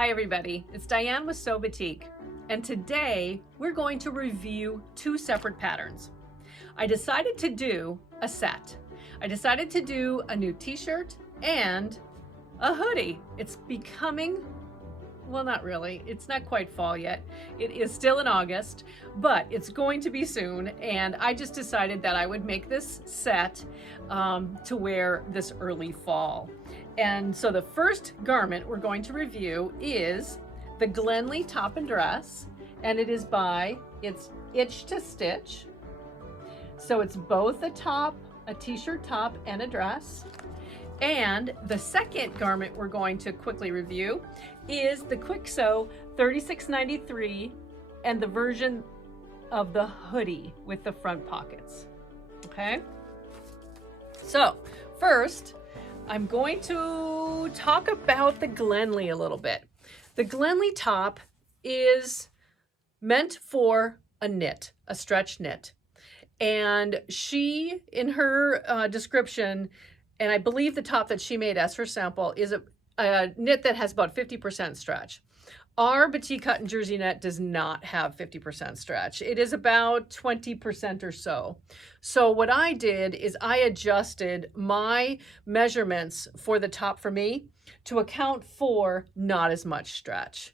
Hi everybody, it's Diane with SewBatik, and today we're going to review two separate patterns. I decided to do a set. I decided to do a new t-shirt and a hoodie. It's becoming, well, not really, it's not quite fall yet. It is still in August, but it's going to be soon, and I just decided that I would make this set to wear this early fall. And so the first garment we're going to review is the Glenelly top and dress, and it is by Itch to Stitch. So it's both a top, a t-shirt top, and a dress. And the second garment we're going to quickly review is the Kwik Sew 3693 and the version of the hoodie with the front pockets. Okay, so first I'm going to talk about the Glenelly a little bit. The Glenelly top is meant for a knit, a stretch knit. And she, in her description, and I believe the top that she made as her sample, is a knit that has about 50% stretch. Our Batik Cotton Jersey net does not have 50% stretch. It is about 20% or so. So what I did is I adjusted my measurements for the top for me to account for not as much stretch.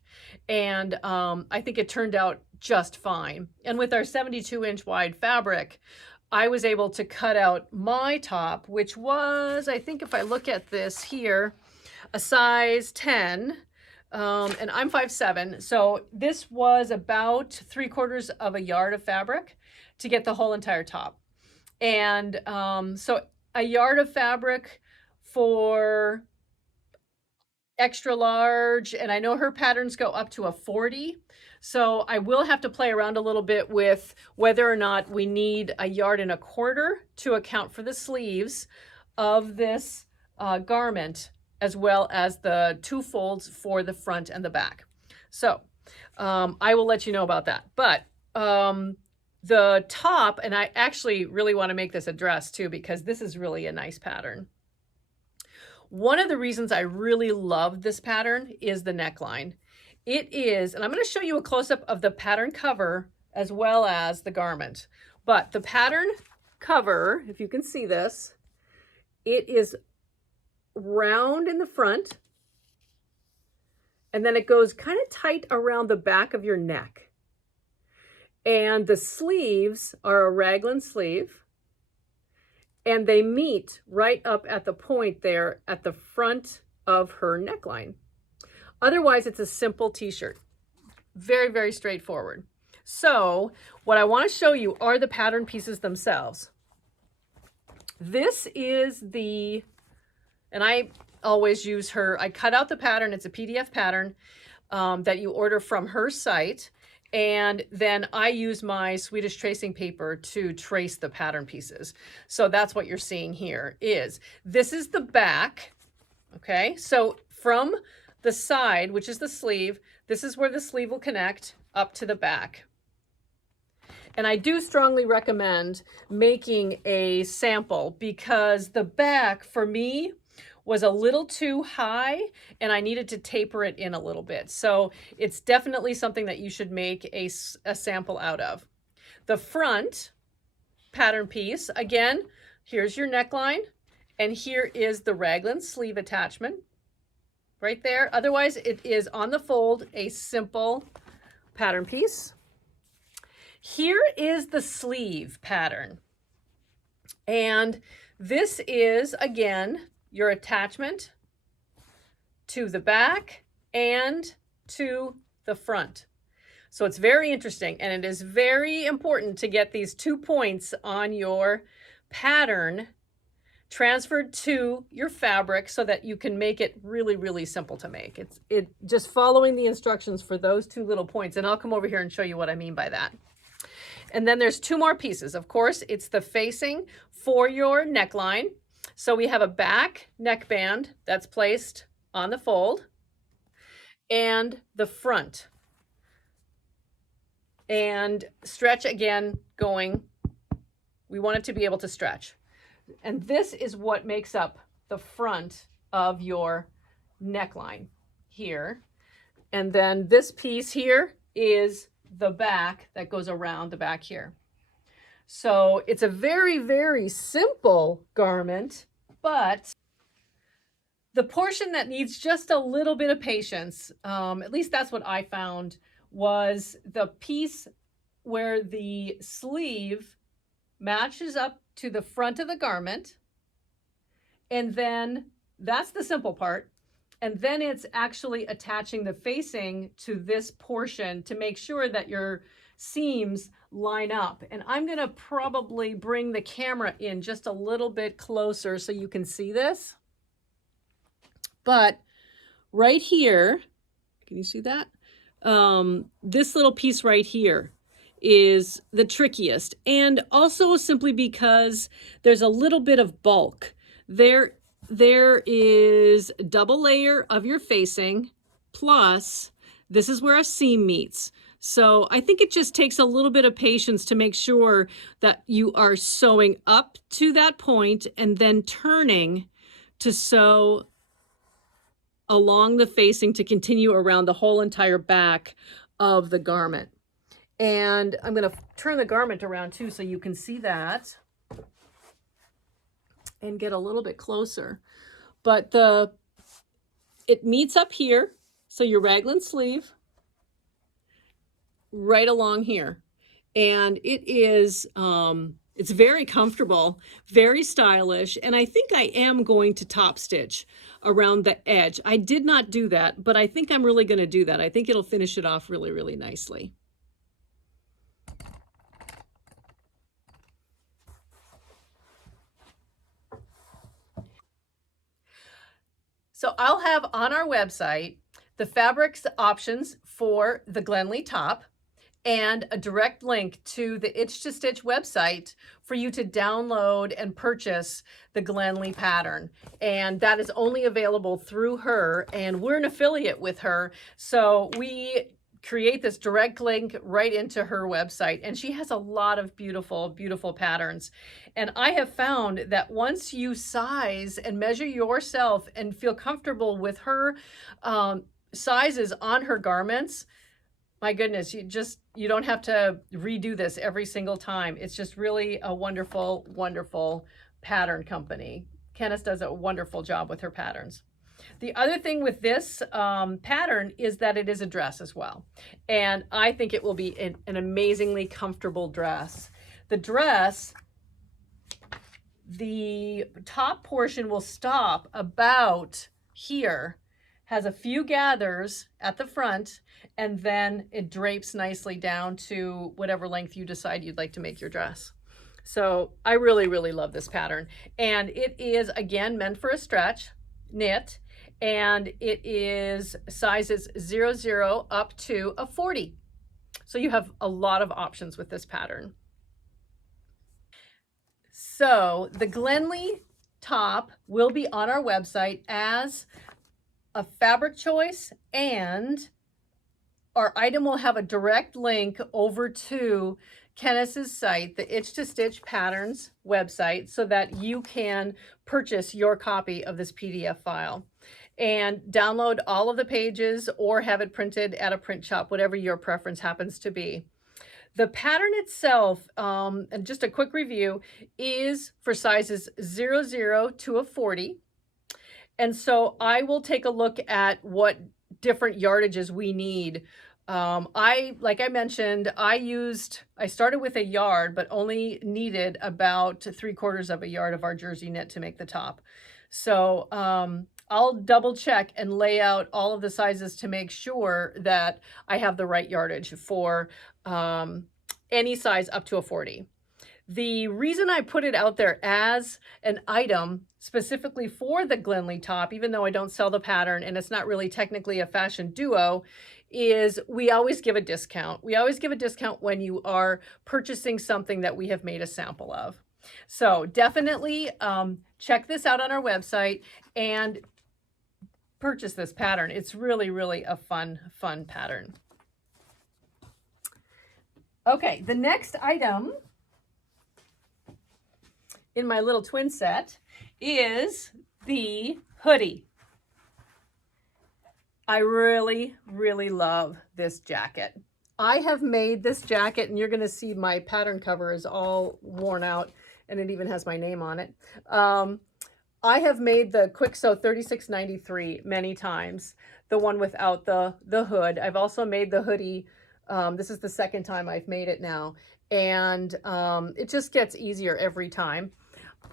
And I think it turned out just fine. And with our 72-inch wide fabric, I was able to cut out my top, which was, I think if I look at this here, a size 10. And I'm 5'7", so this was about 3/4 of a yard of fabric to get the whole entire top. And so a yard of fabric for extra large, and I know her patterns go up to a 40. So I will have to play around a little bit with whether or not we need a 1.25 yards to account for the sleeves of this garment, as well as the 2 folds for the front and the back. So I will let you know about that. But the top, and I actually really want to make this a dress too, because this is really a nice pattern. One of the reasons I really love this pattern is the neckline. It is, and I'm going to show you a close-up of the pattern cover as well as the garment. But the pattern cover, if you can see this, it is round in the front, and then it goes kind of tight around the back of your neck. And the sleeves are a raglan sleeve, and they meet right up at the point there at the front of her neckline. Otherwise, it's a simple t-shirt. Very, very straightforward. So what I want to show you are the pattern pieces themselves. This is the, and I always use her, I cut out the pattern. It's a PDF pattern that you order from her site. And then I use my Swedish tracing paper to trace the pattern pieces. So that's what you're seeing here is, this is the back. Okay, so from the side, which is the sleeve, this is where the sleeve will connect up to the back. And I do strongly recommend making a sample because the back for me was a little too high and I needed to taper it in a little bit. So it's definitely something that you should make a sample out of. The front pattern piece, again, here's your neckline and here is the raglan sleeve attachment right there. Otherwise, it is on the fold, a simple pattern piece. Here is the sleeve pattern. And this is, again, your attachment to the back and to the front. So it's very interesting, and it is very important to get these 2 points on your pattern transferred to your fabric so that you can make it really, really simple to make. It's just following the instructions for those 2 little points, and I'll come over here and show you what I mean by that. And then there's 2 more pieces. Of course, it's the facing for your neckline. So we have a back neckband that's placed on the fold and the front. And stretch again going, we want it to be able to stretch. And this is what makes up the front of your neckline here. And then this piece here is the back that goes around the back here. So it's a very, very simple garment, but the portion that needs just a little bit of patience, at least that's what I found, was the piece where the sleeve matches up to the front of the garment. And then that's the simple part. And then it's actually attaching the facing to this portion to make sure that your seams line up. And I'm going to probably bring the camera in just a little bit closer so you can see this. But right here, can you see that? This little piece right here is the trickiest. And also simply because there's a little bit of bulk. There is a double layer of your facing, plus this is where a seam meets. So I think it just takes a little bit of patience to make sure that you are sewing up to that point and then turning to sew along the facing to continue around the whole entire back of the garment. And I'm going to turn the garment around too so you can see that and get a little bit closer. But it meets up here, so your raglan sleeve right along here. And it is it's very comfortable, very stylish, and I think I am going to top stitch around the edge. I did not do that, but I think I'm really going to do that. I think it'll finish it off really, really nicely. So I'll have on our website the fabrics options for the Glenelly top and a direct link to the Itch to Stitch website for you to download and purchase the Glenelly pattern. And that is only available through her, and we're an affiliate with her. So we create this direct link right into her website, and she has a lot of beautiful, beautiful patterns. And I have found that once you size and measure yourself and feel comfortable with her sizes on her garments, my goodness, you don't have to redo this every single time. It's just really a wonderful, wonderful pattern company. Candace does a wonderful job with her patterns. The other thing with this pattern is that it is a dress as well. And I think it will be an amazingly comfortable dress. The dress, the top portion will stop about here, has a few gathers at the front, and then it drapes nicely down to whatever length you decide you'd like to make your dress. So I really, really love this pattern. And it is, again, meant for a stretch knit, and it is sizes 00 up to a 40. So you have a lot of options with this pattern. So the Glenelly top will be on our website as a fabric choice, and our item will have a direct link over to Candace's site, the Itch to Stitch Patterns website, so that you can purchase your copy of this PDF file and download all of the pages or have it printed at a print shop, whatever your preference happens to be. The pattern itself, and just a quick review, is for sizes 00 to a 40. And so I will take a look at what different yardages we need. Like I mentioned, I started with a yard, but only needed about 3/4 of a yard of our jersey knit to make the top. So I'll double check and lay out all of the sizes to make sure that I have the right yardage for any size up to a 40. The reason I put it out there as an item specifically for the Glenelly top, even though I don't sell the pattern and it's not really technically a fashion duo, is we always give a discount. We always give a discount when you are purchasing something that we have made a sample of. So definitely check this out on our website and purchase this pattern. It's really, really a fun pattern. Okay, the next item in my little twin set is the hoodie. I really, really love this jacket. I have made this jacket, and you're going to see my pattern cover is all worn out, and it even has my name on it. I have made the Kwik Sew 3693 many times, the one without the hood. I've also made the hoodie. This is the second time I've made it now, and it just gets easier every time.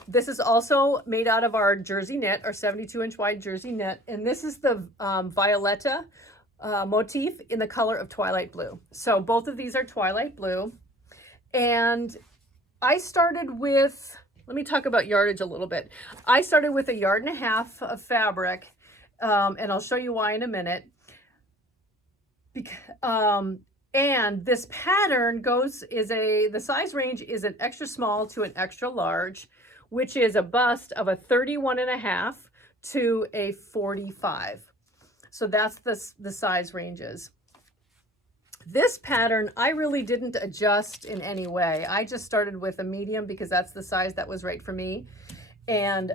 This is also made out of our jersey knit, our 72-inch wide jersey knit, and this is the Violetta motif in the color of Twilight Blue. So both of these are Twilight Blue, and I started with, let me talk about yardage a little bit. I started with 1.5 yards of fabric, and I'll show you why in a minute. And this pattern the size range is an extra small to an extra large, which is a bust of a 31.5 to a 45. So that's the size ranges. This pattern, I really didn't adjust in any way. I just started with a medium because that's the size that was right for me, and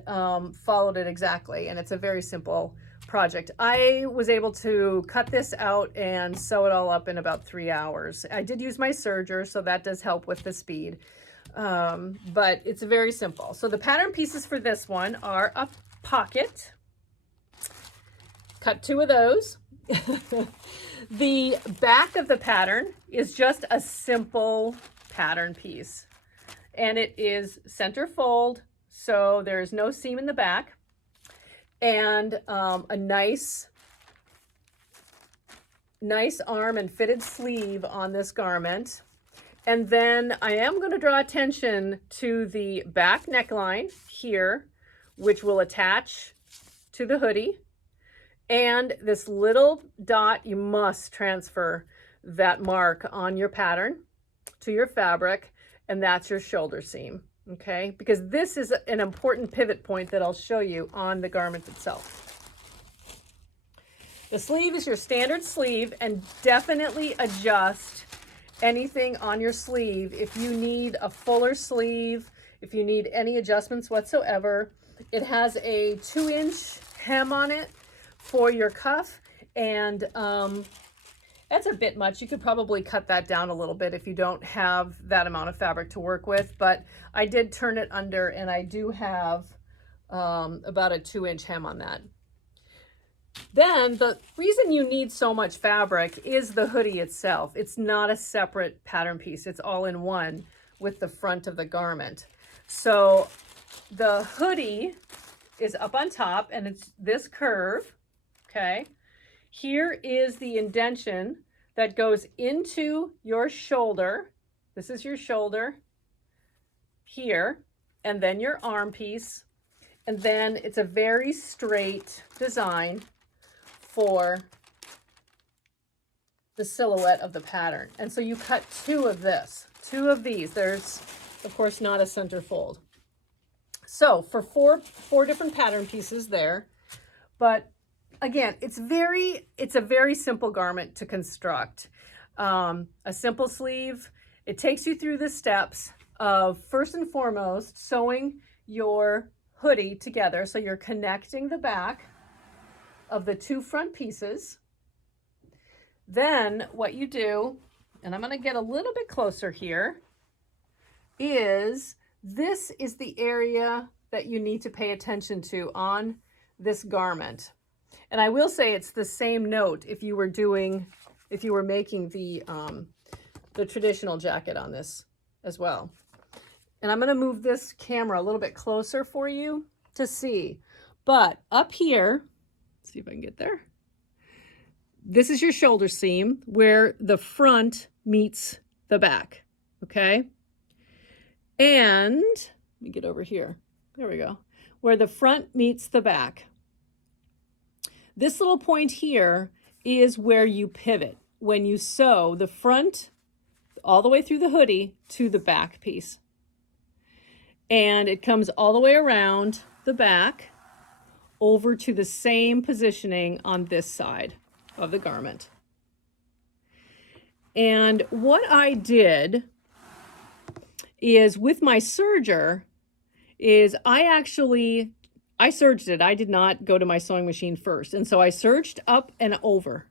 followed it exactly. And it's a very simple project. I was able to cut this out and sew it all up in about 3 hours. I did use my serger, so that does help with the speed. But it's very simple. So the pattern pieces for this one are a pocket. Cut 2 of those. The back of the pattern is just a simple pattern piece, and it is center fold, so there's no seam in the back, and a nice arm and fitted sleeve on this garment. And then I am going to draw attention to the back neckline here, which will attach to the hoodie. And this little dot, you must transfer that mark on your pattern to your fabric, and that's your shoulder seam, okay? Because this is an important pivot point that I'll show you on the garment itself. The sleeve is your standard sleeve, and definitely adjust anything on your sleeve if you need a fuller sleeve, if you need any adjustments whatsoever. It has a 2-inch hem on it for your cuff, and that's a bit much. You could probably cut that down a little bit if you don't have that amount of fabric to work with, but I did turn it under, and I do have about a 2-inch hem on that. Then the reason you need so much fabric is the hoodie itself. It's not a separate pattern piece. It's all in one with the front of the garment. So the hoodie is up on top, and it's this curve. Okay, here is the indentation that goes into your shoulder. This is your shoulder here, and then your arm piece. And then it's a very straight design for the silhouette of the pattern. And so you cut 2 of these. There's, of course, not a center fold. So for four different pattern pieces there, but again, it's a very simple garment to construct. A simple sleeve. It takes you through the steps of, first and foremost, sewing your hoodie together. So you're connecting the back of the 2 front pieces. Then what you do, and I'm going to get a little bit closer here, is this is the area that you need to pay attention to on this garment. And I will say it's the same note if you were making the traditional jacket on this as well. And I'm going to move this camera a little bit closer for you to see. But up here, let's see if I can get there. This is your shoulder seam where the front meets the back, okay? And let me get over here. There we go. Where the front meets the back. This little point here is where you pivot when you sew the front all the way through the hoodie to the back piece. And it comes all the way around the back over to the same positioning on this side of the garment. And what I did is with my serger is I actually I serged it. I did not go to my sewing machine first. And so I serged up and over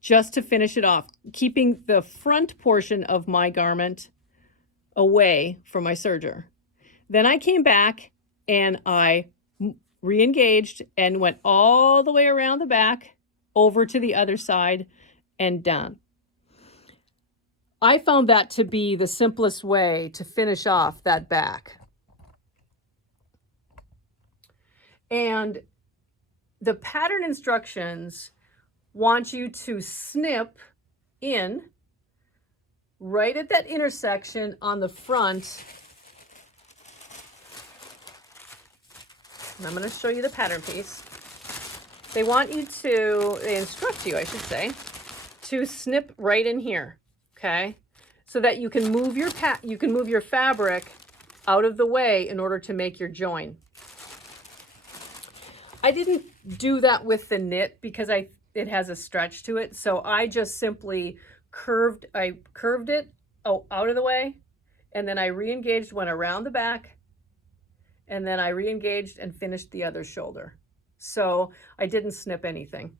just to finish it off, keeping the front portion of my garment away from my serger. Then I came back and I re-engaged and went all the way around the back over to the other side and done. I found that to be the simplest way to finish off that back. And the pattern instructions want you to snip in right at that intersection on the front. And I'm going to show you the pattern piece. They instruct you, I should say, to snip right in here, okay? So that you can move your fabric out of the way in order to make your join. I didn't do that with the knit because it has a stretch to it, so I just simply curved it out of the way, and then I re-engaged, went around the back, and then I re-engaged and finished the other shoulder. So I didn't snip anything.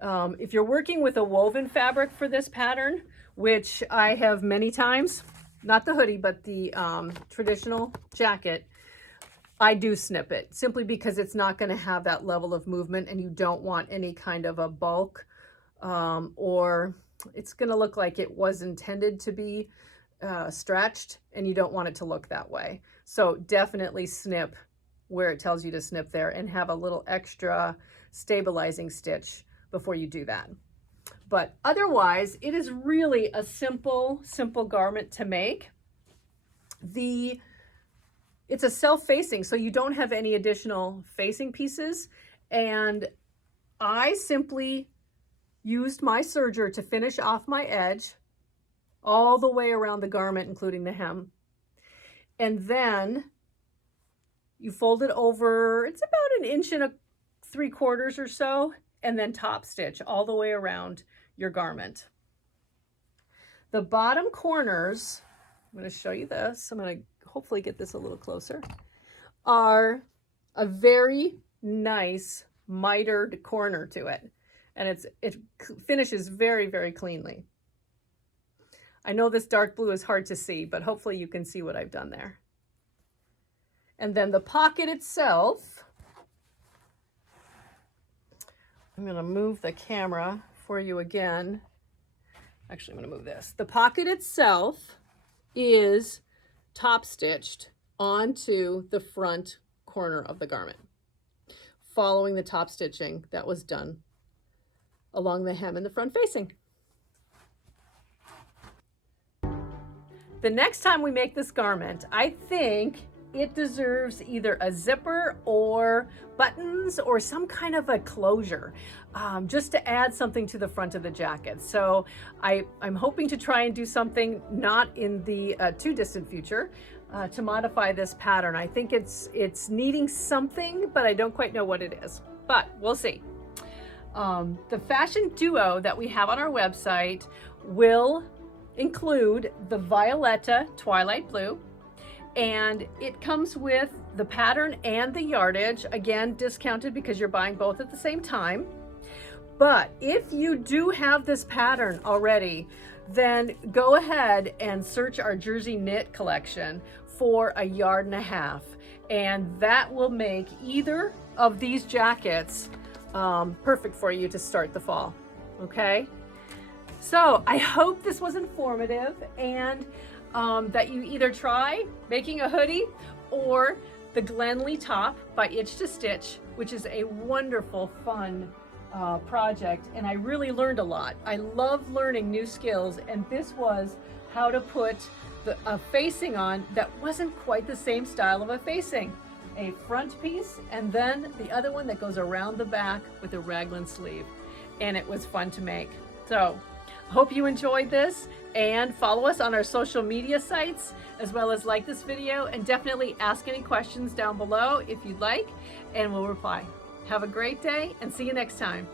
If you're working with a woven fabric for this pattern, which I have many times, not the hoodie, but the traditional jacket, I do snip it simply because it's not going to have that level of movement, and you don't want any kind of a bulk or it's going to look like it was intended to be stretched, and you don't want it to look that way. So definitely snip where it tells you to snip there and have a little extra stabilizing stitch before you do that. But otherwise, it is really a simple garment to make. It's a self-facing, so you don't have any additional facing pieces. And I simply used my serger to finish off my edge all the way around the garment, including the hem. And then you fold it over, it's about 1 3/4 inches or so, and then top stitch all the way around your garment. The bottom corners, I'm going to show you this, I'm going to hopefully get this a little closer, are a very nice mitered corner to it. And it finishes very, very cleanly. I know this dark blue is hard to see, but hopefully you can see what I've done there. And then the pocket itself, I'm going to move the camera for you again. Actually, I'm going to move this. The pocket itself is top stitched onto the front corner of the garment, following the top stitching that was done along the hem and the front facing. The next time we make this garment, I think it deserves either a zipper or buttons or some kind of a closure, just to add something to the front of the jacket. So I'm hoping to try and do something not in the too distant future to modify this pattern. I think it's needing something, but I don't quite know what it is, but we'll see. The fashion duo that we have on our website will include the Violetta Twilight Blue, and it comes with the pattern and the yardage, again discounted because you're buying both at the same time. But if you do have this pattern already, then go ahead and search our Jersey Knit collection for 1.5 yards, and that will make either of these jackets perfect for you to start the fall. Okay, so I hope this was informative, and that you either try making a hoodie or the Glenelly top by Itch to Stitch, which is a wonderful, fun project, and I really learned a lot. I love learning new skills, and this was how to put a facing on that wasn't quite the same style of a facing. A front piece, and then the other one that goes around the back with a raglan sleeve, and it was fun to make. So hope you enjoyed this, and follow us on our social media sites, as well as like this video, and definitely ask any questions down below if you'd like, and we'll reply. Have a great day, and see you next time.